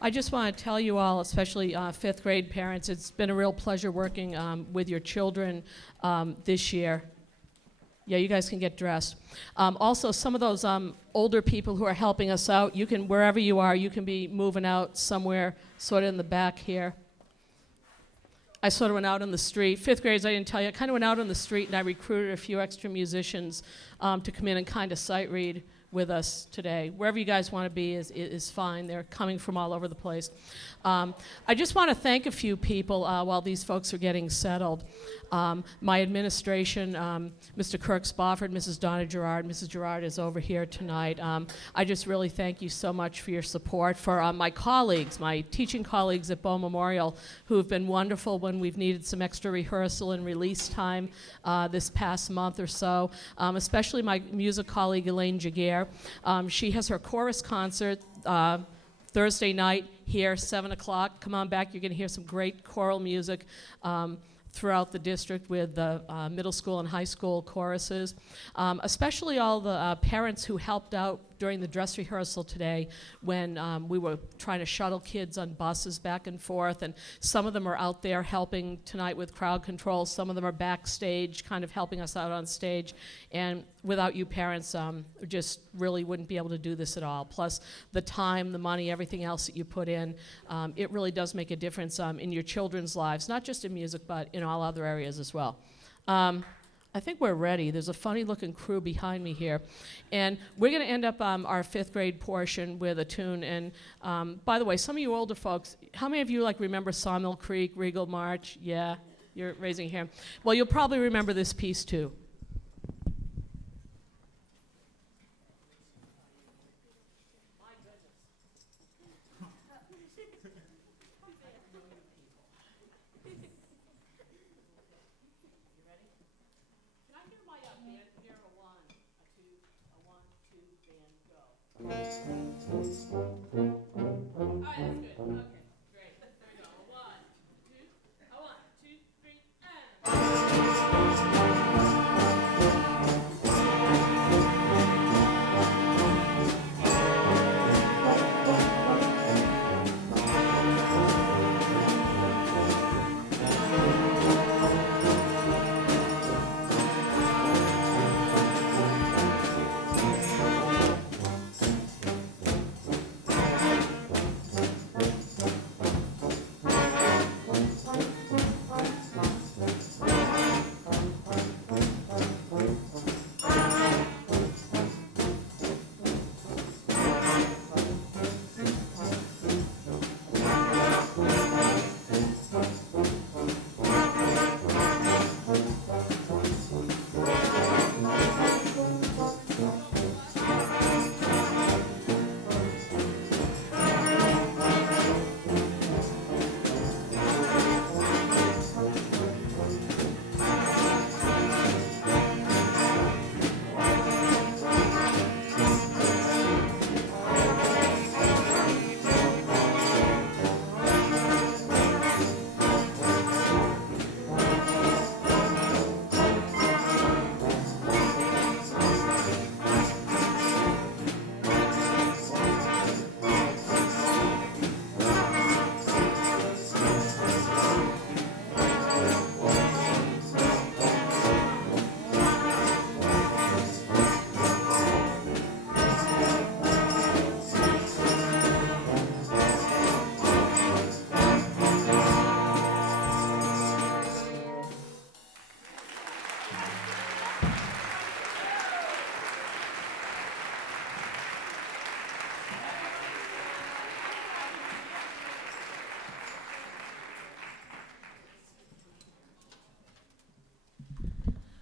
I just want to tell you all, especially fifth grade parents, it's been a real pleasure working with your children this year. Yeah, you guys can get dressed. Also, some of those older people who are helping us out, you can, wherever you are, you can be moving out somewhere sort of in the back here. I sort of went out on the street. Fifth graders, I didn't tell you, I kind of went out on the street and I recruited a few extra musicians to come in and kind of sight read with us today. Wherever you guys want to be is fine. They're coming from all over the place. I just want to thank a few people while these folks are getting settled. My administration, Mr. Kirk Spofford, Mrs. Donna Gerard. Mrs. Gerard is over here tonight. I just really thank you so much for your support. For my colleagues, my teaching colleagues at Bow Memorial, who have been wonderful when we've needed some extra rehearsal and release time this past month or so. Especially my music colleague, Elaine Jaguar. She has her chorus concert Thursday night here, 7 o'clock. Come on back, you're going to hear some great choral music throughout the district with the middle school and high school choruses. Especially all the parents who helped out during the dress rehearsal today when we were trying to shuttle kids on buses back and forth, and some of them are out there helping tonight with crowd control, some of them are backstage kind of helping us out on stage, and without you parents, just really wouldn't be able to do this at all. Plus the time, the money, everything else that you put in, it really does make a difference in your children's lives, not just in music, but in all other areas as well. I think we're ready. There's a funny looking crew behind me here. And we're going to end up our fifth grade portion with a tune. And by the way, some of you older folks, how many of you remember Sawmill Creek, Regal March? Yeah, you're raising your hand. Well, you'll probably remember this piece too. All right, that's good. Okay, great. There we go. One, two, three, and.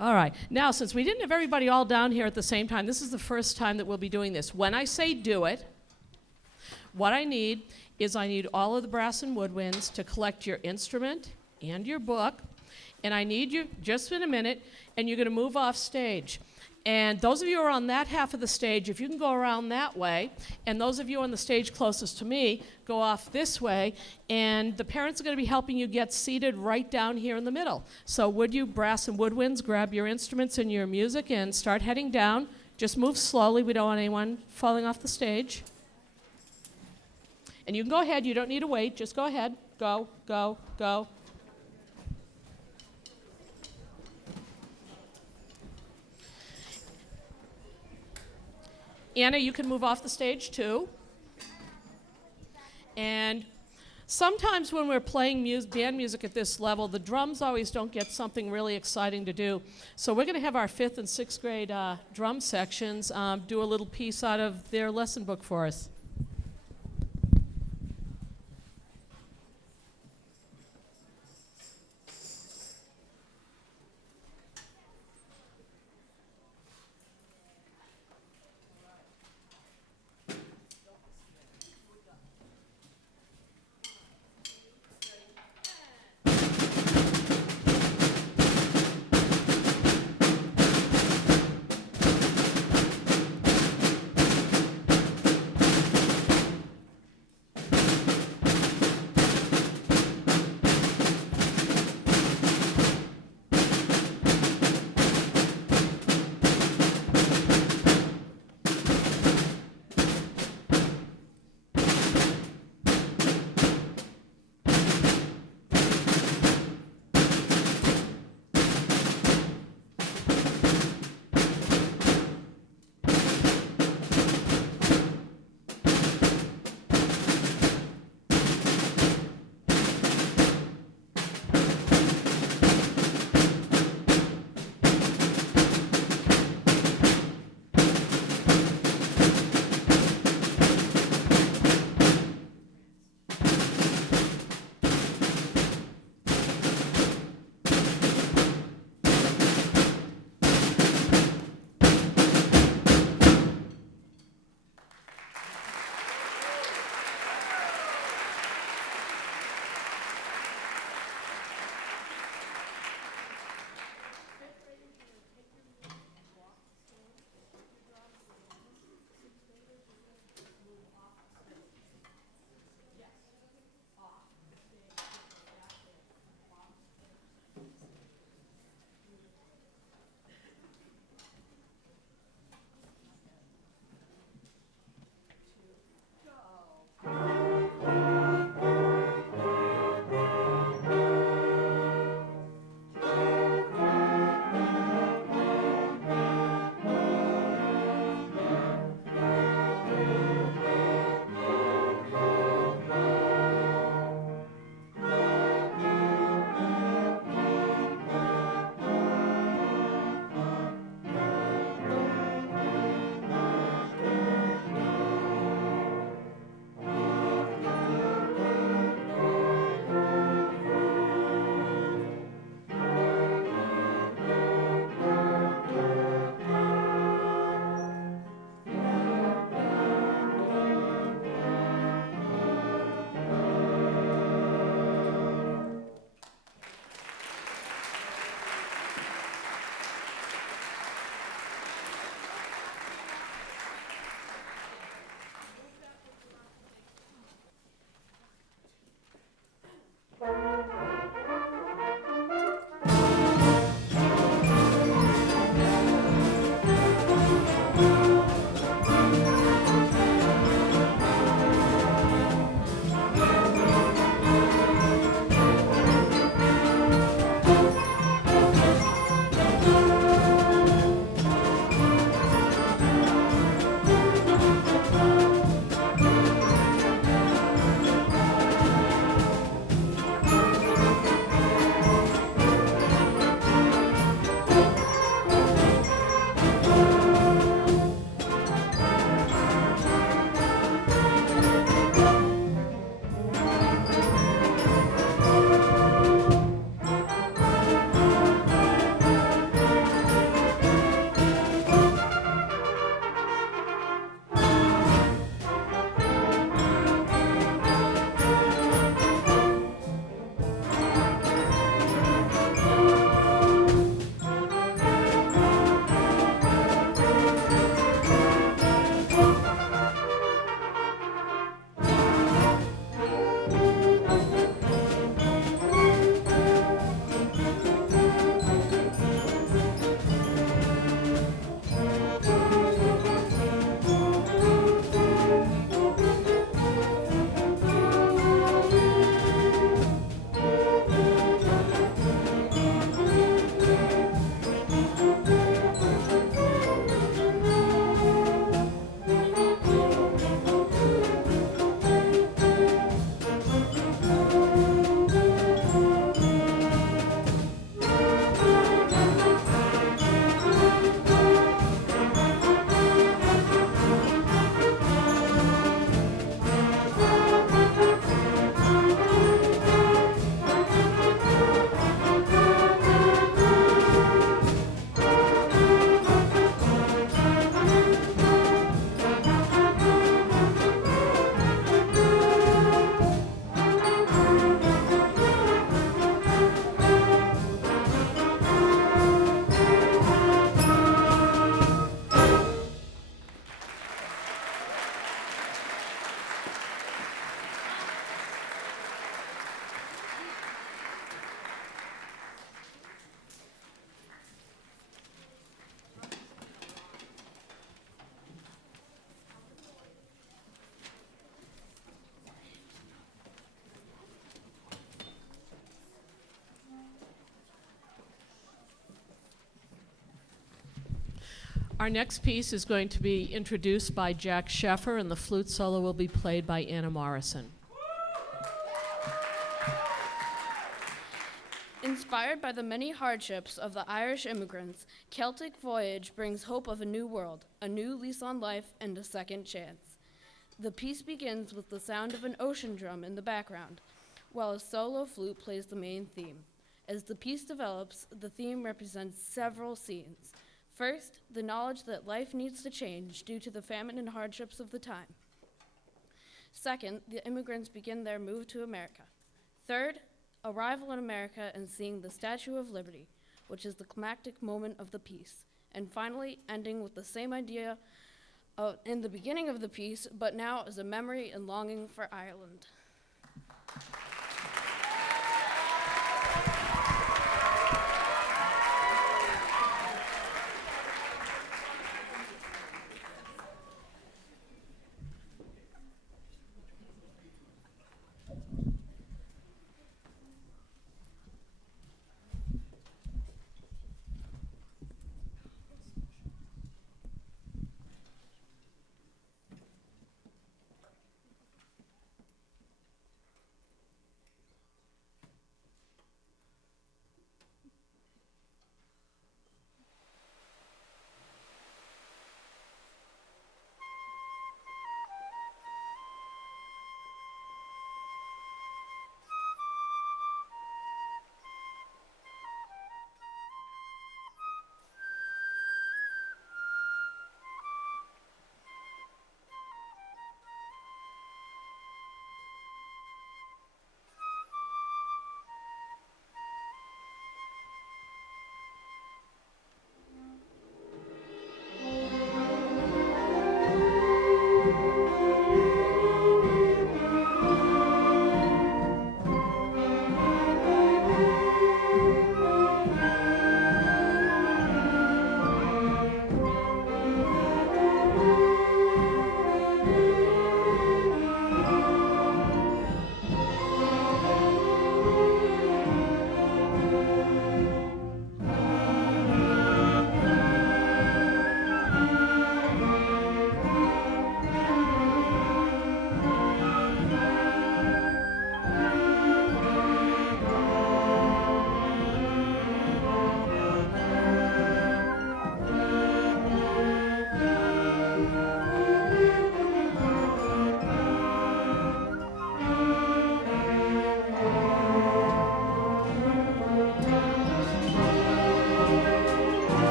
All right. Now, since we didn't have everybody all down here at the same time, this is the first time that we'll be doing this. When I say do it, what I need is I need all of the brass and woodwinds to collect your instrument and your book, and I need you just in a minute, and you're going to move off stage. And those of you who are on that half of the stage, if you can go around that way, and those of you on the stage closest to me, go off this way, and the parents are going to be helping you get seated right down here in the middle. So would you, brass and woodwinds, grab your instruments and your music and start heading down. Just move slowly. We don't want anyone falling off the stage. And you can go ahead, you don't need to wait, just go ahead. Go, go, go. Anna, you can move off the stage too. And sometimes when we're playing band music at this level, the drums always don't get something really exciting to do. So we're going to have our 5th and 6th grade drum sections do a little piece out of their lesson book for us. Our next piece is going to be introduced by Jack Sheffer, and the flute solo will be played by Anna Morrison. Inspired by the many hardships of the Irish immigrants, Celtic Voyage brings hope of a new world, a new lease on life, and a second chance. The piece begins with the sound of an ocean drum in the background, while a solo flute plays the main theme. As the piece develops, the theme represents several scenes. First, the knowledge that life needs to change due to the famine and hardships of the time. Second, the immigrants begin their move to America. Third, arrival in America and seeing the Statue of Liberty, which is the climactic moment of the piece. And finally, ending with the same idea in the beginning of the piece, but now as a memory and longing for Ireland.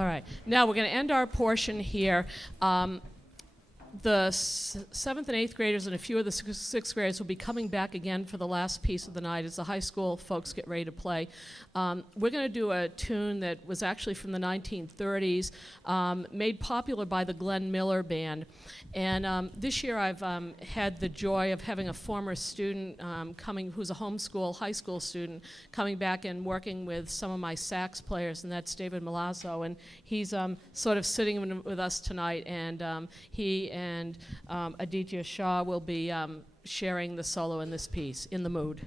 All right. Now we're going to end our portion here. The 7th and 8th graders and a few of the 6th graders will be coming back again for the last piece of the night as the high school folks get ready to play. We're going to do a tune that was actually from the 1930s, made popular by the Glenn Miller Band. And this year I've had the joy of having a former student coming, who's a homeschool high school student, coming back and working with some of my sax players, and that's David Milazzo. And he's sort of sitting with us tonight, and he and Aditya Shah will be sharing the solo in this piece, In the Mood.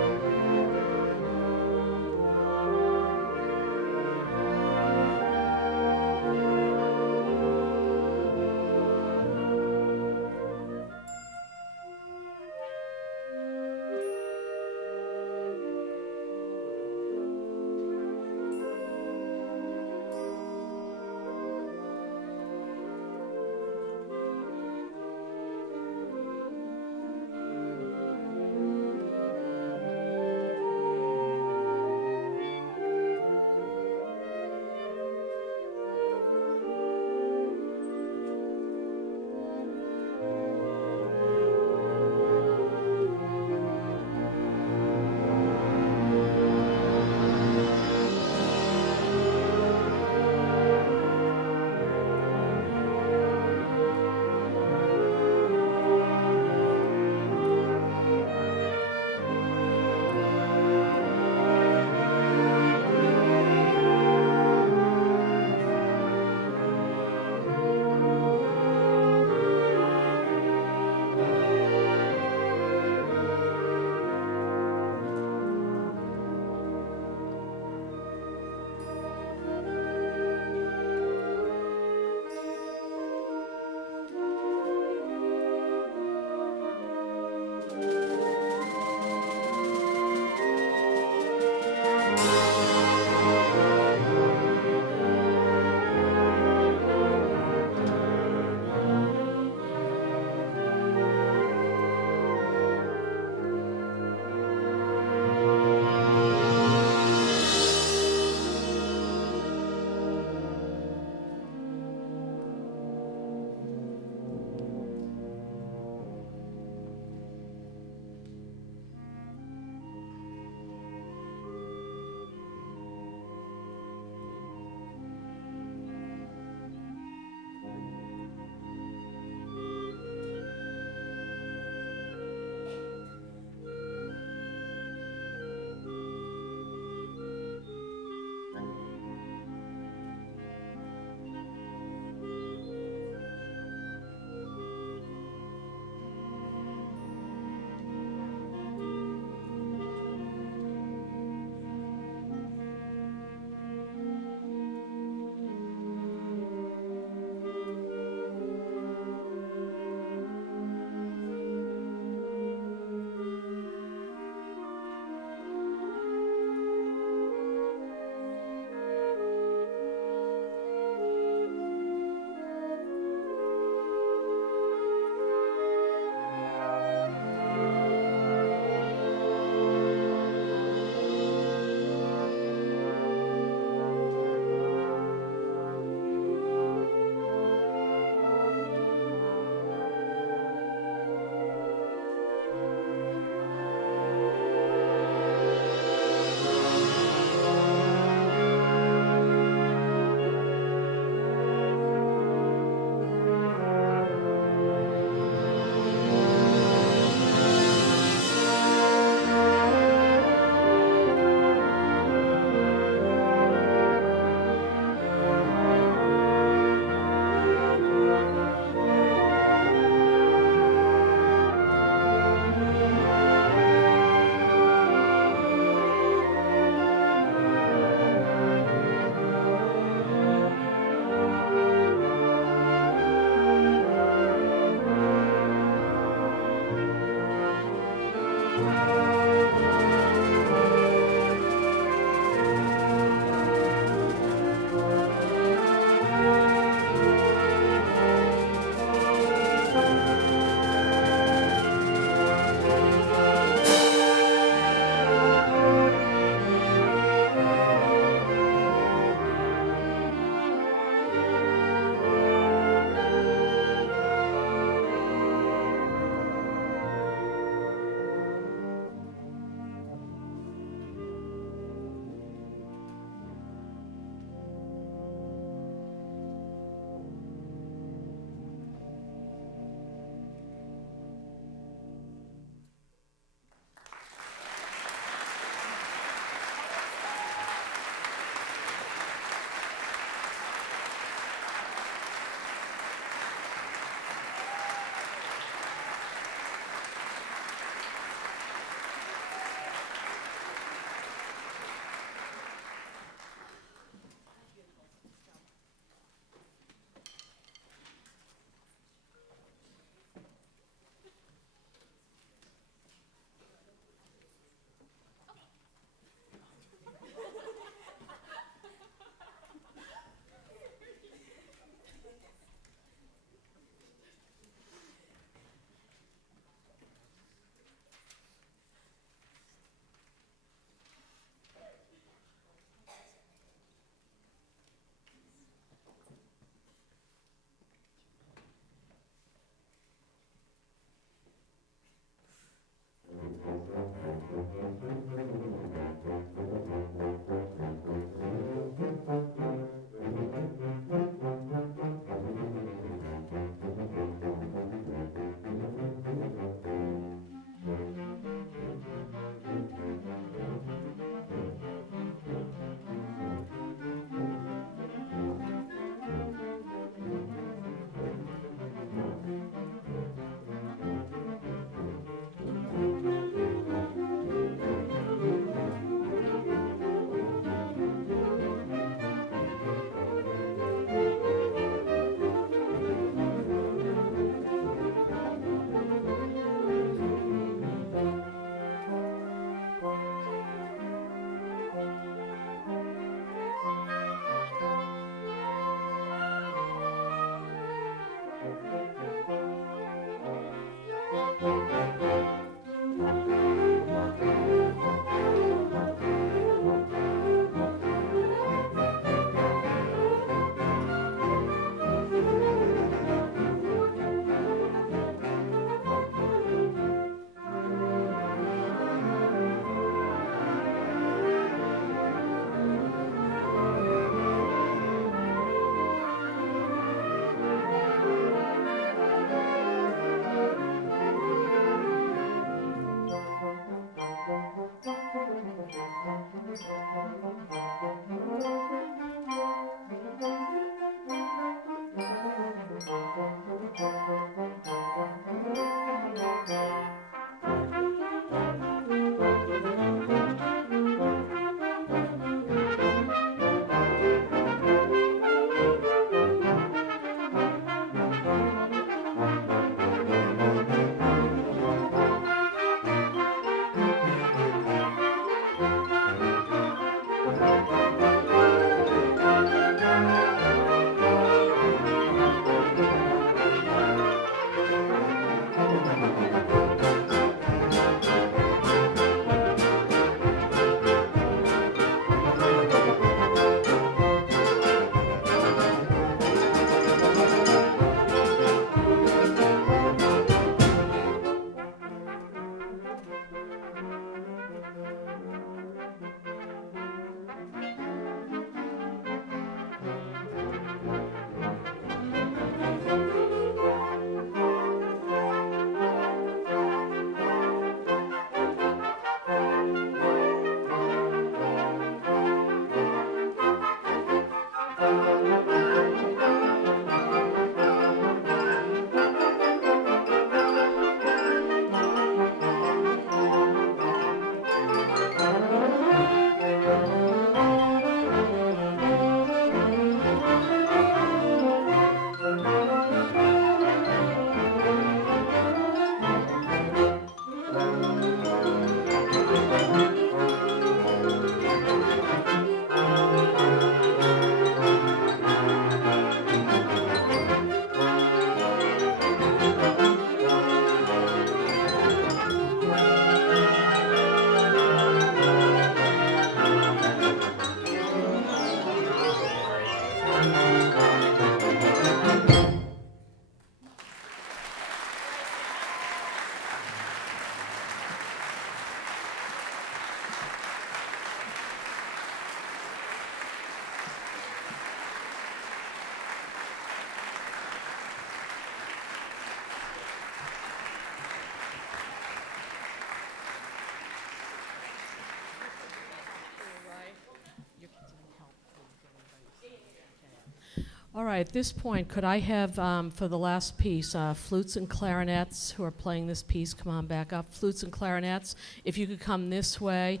All right, at this point, could I have, for the last piece, flutes and clarinets who are playing this piece, come on back up. Flutes and clarinets, if you could come this way.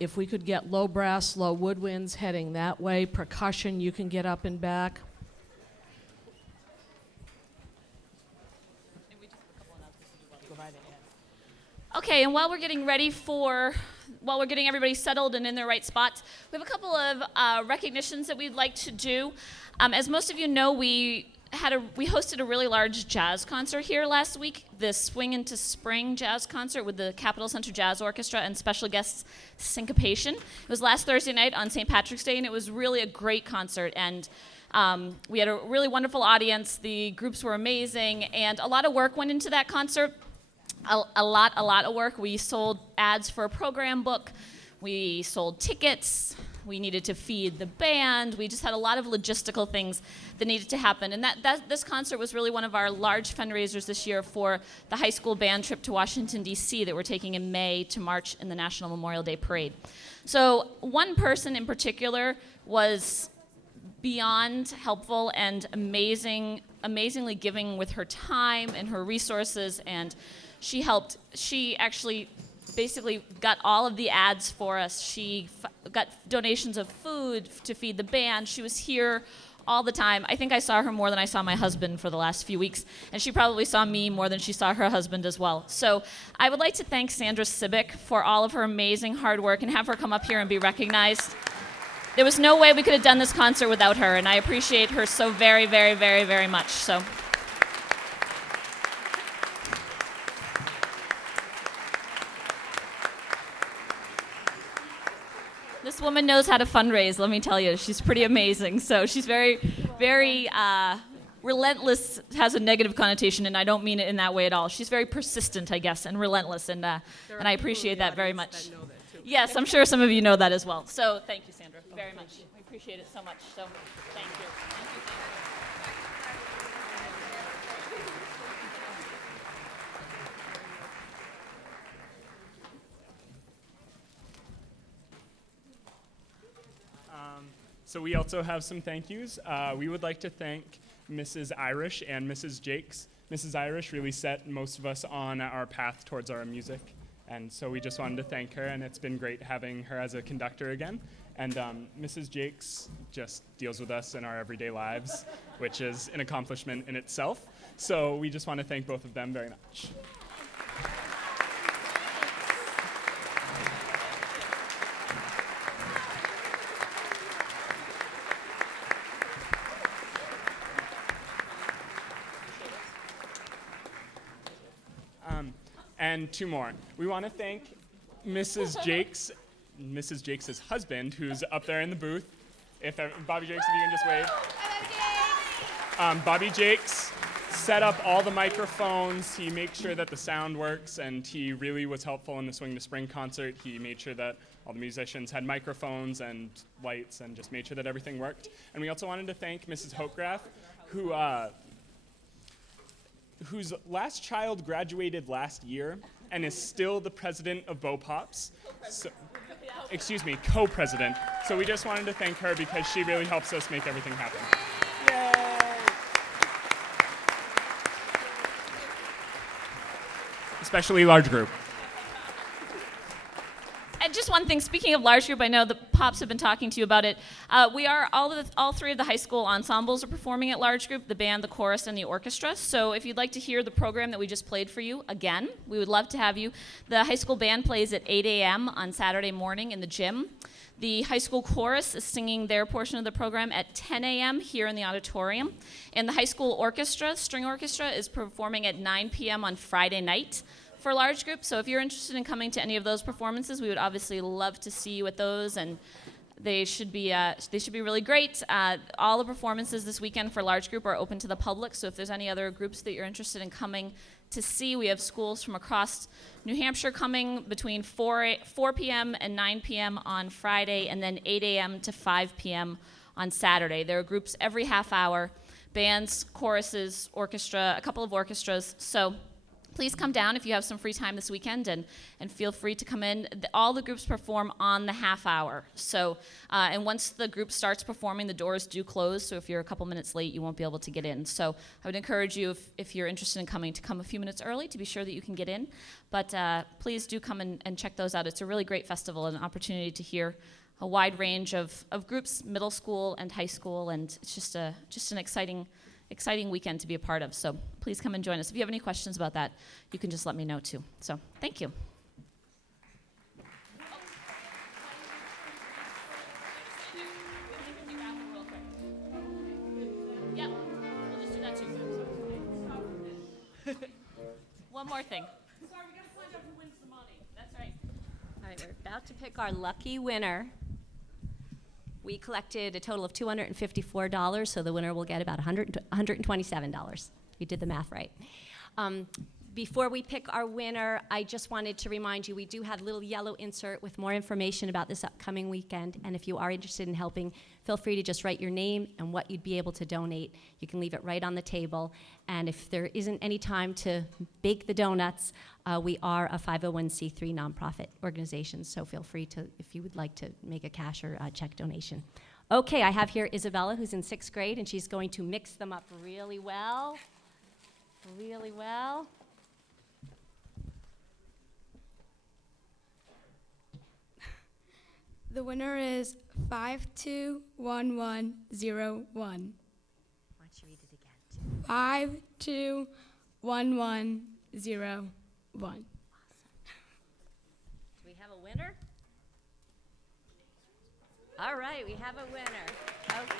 If we could get low brass, low woodwinds heading that way. Percussion, you can get up and back. Okay, and while we're getting everybody settled and in their right spots, we have a couple of recognitions that we'd like to do. As most of you know, we hosted a really large jazz concert here last week, the Swing into Spring jazz concert with the Capitol Center Jazz Orchestra and special guests Syncopation. It was last Thursday night on St. Patrick's Day, and it was really a great concert. And we had a really wonderful audience. The groups were amazing, and a lot of work went into that concert. A lot of work. We sold ads for a program book. We sold tickets. We needed to feed the band. We just had a lot of logistical things that needed to happen. And this concert was really one of our large fundraisers this year for the high school band trip to Washington, D.C. that we're taking in May to march in the National Memorial Day Parade. So one person in particular was beyond helpful and amazingly giving with her time and her resources, and she actually basically got all of the ads for us. She got donations of food to feed the band. She was here all the time. I think I saw her more than I saw my husband for the last few weeks, and she probably saw me more than she saw her husband as well. So I would like to thank Sandra Sibick for all of her amazing hard work and have her come up here and be recognized. There was no way we could have done this concert without her, and I appreciate her so very, very, very, very much. So. This woman knows how to fundraise, let me tell you. She's pretty amazing. So she's very, very relentless, has a negative connotation, and I don't mean it in that way at all. She's very persistent, I guess, and relentless, and I appreciate that very much. Yes, I'm sure some of you know that as well. So thank you, Sandra, very much. We appreciate it so much. So thank you. Thank you, So we also have some thank yous. We would like to thank Mrs. Irish and Mrs. Jakes. Mrs. Irish really set most of us on our path towards our music, and so we just wanted to thank her, and it's been great having her as a conductor again. And Mrs. Jakes just deals with us in our everyday lives, which is an accomplishment in itself. So we just want to thank both of them very much. And two more. We want to thank Mrs. Jakes, Mrs. Jakes' husband, who's up there in the booth. Bobby Jakes, if you can just wave. Bobby Jakes set up all the microphones. He makes sure that the sound works, and he really was helpful in the Swing to Spring concert. He made sure that all the musicians had microphones and lights and just made sure that everything worked. And we also wanted to thank Mrs. Hopegraff, whose last child graduated last year and is still the president of BoPops. Co-president. So we just wanted to thank her because she really helps us make everything happen. Yay! Especially large group. And just one thing, speaking of large group, I know the Pops have been talking to you about it. All three of the high school ensembles are performing at large group, the band, the chorus, and the orchestra. So if you'd like to hear the program that we just played for you again, we would love to have you. The high school band plays at 8 a.m. on Saturday morning in the gym. The high school chorus is singing their portion of the program at 10 a.m. here in the auditorium. And the high school orchestra, string orchestra, is performing at 9 p.m. on Friday night for large groups. So if you're interested in coming to any of those performances, we would obviously love to see you at those, and they should be really great. All the performances this weekend for large group are open to the public, so if there's any other groups that you're interested in coming to see, we have schools from across New Hampshire coming between 4 p.m. and 9 p.m. on Friday, and then 8 a.m. to 5 p.m. on Saturday. There are groups every half hour, bands, choruses, orchestra, a couple of orchestras. So please come down if you have some free time this weekend, and feel free to come in. All the groups perform on the half hour. So, and once the group starts performing, the doors do close, so if you're a couple minutes late, you won't be able to get in. So I would encourage you, if you're interested in coming, to come a few minutes early to be sure that you can get in. But please do come and check those out. It's a really great festival and an opportunity to hear a wide range of groups, middle school and high school, and it's just an exciting weekend to be a part of. So please come and join us. If you have any questions about that, you can just let me know too. So thank you. Yeah, we'll just do that too. One more thing. Sorry, we gotta find out who wins the money. That's right. All right, we're about to pick our lucky winner. We collected a total of $254, so the winner will get about $127. You did the math right. Before we pick our winner, I just wanted to remind you, we do have a little yellow insert with more information about this upcoming weekend, and if you are interested in helping, feel free to just write your name and what you'd be able to donate. You can leave it right on the table, and if there isn't any time to bake the donuts, we are a 501c3 nonprofit organization, so feel free to, if you would like to make a cash or check donation. Okay, I have here Isabella, who's in 6th grade, and she's going to mix them up really well. Really well. The winner is 521101. Why don't you read it again? 521101. Awesome. Do we have a winner? All right, we have a winner. Okay.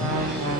Thank you.